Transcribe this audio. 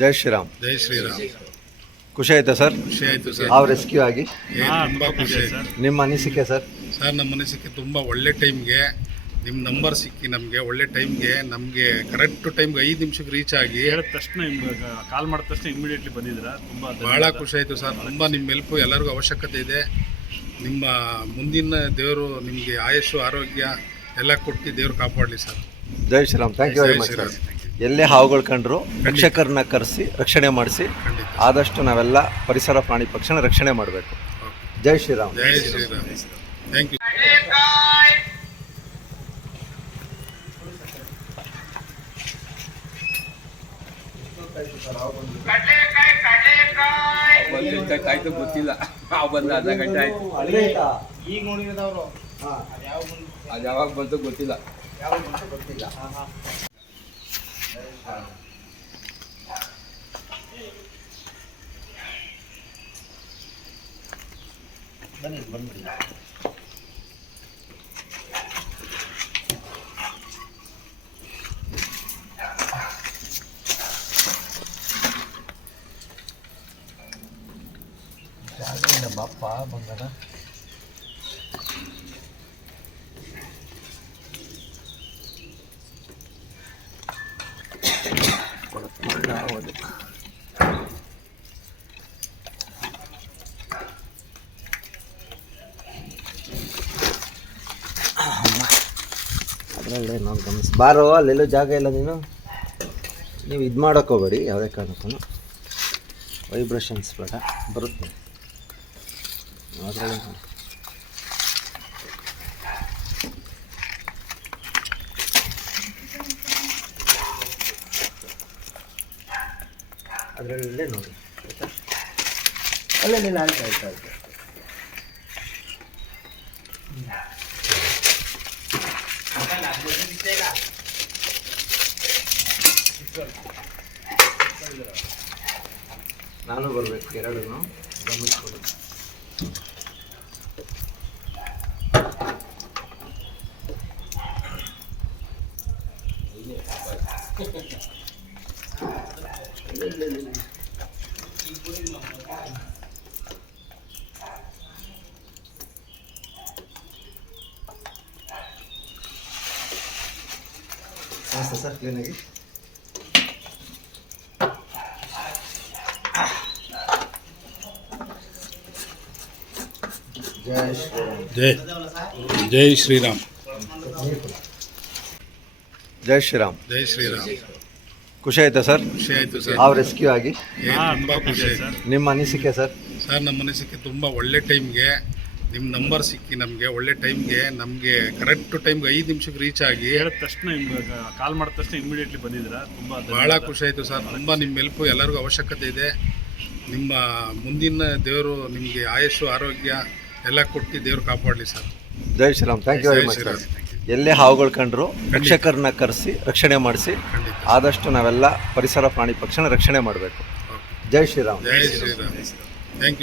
ಜೈ ಶ್ರೀರಾಮ್. ಜೈ ಶ್ರೀರಾಮ್. ಖುಷಿ ಆಯ್ತಾ ಸರ್? ಖುಷಿ ಆಯಿತು ಸರ್. ಹಾವು ರೆಸ್ಕ್ಯೂ ಆಗಿ ತುಂಬ ಖುಷಿ ಆಯಿತು ನಿಮ್ಮ ಅನಿಸಿಕೆ ಸರ್? ಸರ್, ನಮ್ಮ ಮನಸ್ಸಿಗೆ ತುಂಬ ಒಳ್ಳೆ ಟೈಮ್ಗೆ ನಿಮ್ಮ ನಂಬರ್ ಸಿಕ್ಕಿ ನಮಗೆ ಒಳ್ಳೆ ಟೈಮ್ಗೆ ನಮಗೆ ಕರೆಕ್ಟ್ ಟೈಮ್ಗೆ 5 ನಿಮಿಷಕ್ಕೆ ರೀಚ್ ಆಗಿ ಹೇಳಿದ ತಕ್ಷಣ ಕಾಲ್ ಮಾಡಿದ ತಕ್ಷಣ ಇಮಿಡಿಯೇಟ್ಲಿ ಬಂದಿದ್ದೀರಾ. ತುಂಬ ಭಾಳ ಖುಷಿ ಆಯಿತು ಸರ್. ತುಂಬ ನಿಮ್ಮ ಹೆಲ್ಪು ಎಲ್ಲರಿಗೂ ಅವಶ್ಯಕತೆ ಇದೆ. ನಿಮ್ಮ ಮುಂದಿನ ದೇವರು ನಿಮಗೆ ಆಯುಷು ಆರೋಗ್ಯ ಎಲ್ಲ ಕೊಟ್ಟು ದೇವ್ರು ಕಾಪಾಡಲಿ ಸರ್. ಜೈ Shri Ram. Thank you very much sir. ಎಲ್ಲೇ ಹಾವುಗಳು ಕಂಡ್ರು ರಕ್ಷಕರನ್ನ ಕರೆಸಿ ರಕ್ಷಣೆ ಮಾಡಿಸಿ. ಖಂಡಿತ. ಆದಷ್ಟು ನಾವೆಲ್ಲ ಪರಿಸರ ಪ್ರಾಣಿ ಪಕ್ಷಿನ ರಕ್ಷಣೆ ಮಾಡಬೇಕು. ಜೈ ಶ್ರೀರಾಮ್. ಜೈ ಶ್ರೀರಾಮ್. Thank you. ಕಾಯ್ತು ಗೊತ್ತಿಲ್ಲ. ನಾವು ಬಂದ ಅರ್ಧ ಗಂಟೆ ಆಯ್ತು. ಈಗ ನೋಡಿರೋದವರು ಅದು ಯಾವಾಗ ಬಂತು ಗೊತ್ತಿಲ್ಲ. ಬಾಪ ಬಂಗಾರ ಅದರಲ್ಲೇ ನಾವು ಗಮನಿಸಿ. ಬಾರೋ, ಅಲ್ಲೆಲ್ಲೂ ಜಾಗ ಇಲ್ಲ. ನೀವು ಇದು ಮಾಡೋಕ್ಕೋಗ್ಬೇಡಿ ಯಾವುದೇ ಕಾರಣಕ್ಕೂ. ವೈಬ್ರೇಷನ್ಸ್ ಬೇಡ, ಬರುತ್ತೆ ಅದರಲ್ಲೇ. ಅದರಲ್ಲೇ ನೋಡಿ ಆಯಿತಾ? ಅಲ್ಲೇ ಆಯ್ತು ಆಯ್ತು ಆಯ್ತು. ನಾನು ಬರಬೇಕು, ಎರಡೂ ಗಮನಿಸ್ಕೊಳ್ಳಿ. ನಮಸ್ತೆ ಸರ್, ಕ್ಲೀನಾಗಿ. ಜೈ ಶ್ರೀರಾಮ್. ಜೈ ಶ್ರೀರಾಮ್. ಜೈ ಶ್ರೀರಾಮ್. ಜೈ ಶ್ರೀರಾಮ್. ಖುಷಿ ಆಯ್ತಾ ಸರ್? ಖುಷಿ ಆಯಿತು ಸರ್. ಹಾವು ರೆಸ್ಕ್ಯೂ ಆಗಿ ತುಂಬ ಖುಷಿ ಆಯಿತು ನಿಮ್ಮ ಅನಿಸಿಕೆ ಸರ್? ಸರ್, ನಮ್ಮ ಮನಸ್ಸಿಗೆ ತುಂಬ ಒಳ್ಳೆ ಟೈಮ್ಗೆ ನಿಮ್ಮ ನಂಬರ್ ಸಿಕ್ಕಿ ನಮಗೆ ಒಳ್ಳೆ ಟೈಮ್ಗೆ ನಮಗೆ ಕರೆಕ್ಟ್ ಟೈಮ್ಗೆ 5 ನಿಮಿಷಕ್ಕೆ ರೀಚ್ ಆಗಿ ಹೇಳಿದ ತಕ್ಷಣ ಕಾಲ್ ಮಾಡಿದ ತಕ್ಷಣ ಇಮಿಡಿಯೇಟ್ಲಿ ಬಂದಿದ್ದೀರಾ. ತುಂಬ ಭಾಳ ಖುಷಿ ಆಯಿತು ಸರ್. ತುಂಬ ನಿಮ್ಮ ಹೆಲ್ಪು ಎಲ್ಲರಿಗೂ ಅವಶ್ಯಕತೆ ಇದೆ. ನಿಮ್ಮ ಮುಂದಿನ ದೇವರು ನಿಮಗೆ ಆಯುಷು ಆರೋಗ್ಯ ಎಲ್ಲ ಕೊಟ್ಟು ದೇವ್ರು ಕಾಪಾಡಲಿ ಸರ್. ಜೈ Shri Ram. Thank you very much sir. ಎಲ್ಲೇ ಹಾವುಗಳು ಕಂಡ್ರು ರಕ್ಷಕರನ್ನ ಕರೆಸಿ ರಕ್ಷಣೆ ಮಾಡಿಸಿ. ಖಂಡಿತ. ಆದಷ್ಟು ನಾವೆಲ್ಲ ಪರಿಸರ ಪ್ರಾಣಿ ಪಕ್ಷಿನ ರಕ್ಷಣೆ ಮಾಡಬೇಕು. ಜೈ ಶ್ರೀರಾಮ್. ಜೈ ಶ್ರೀರಾಮ್. Thank you.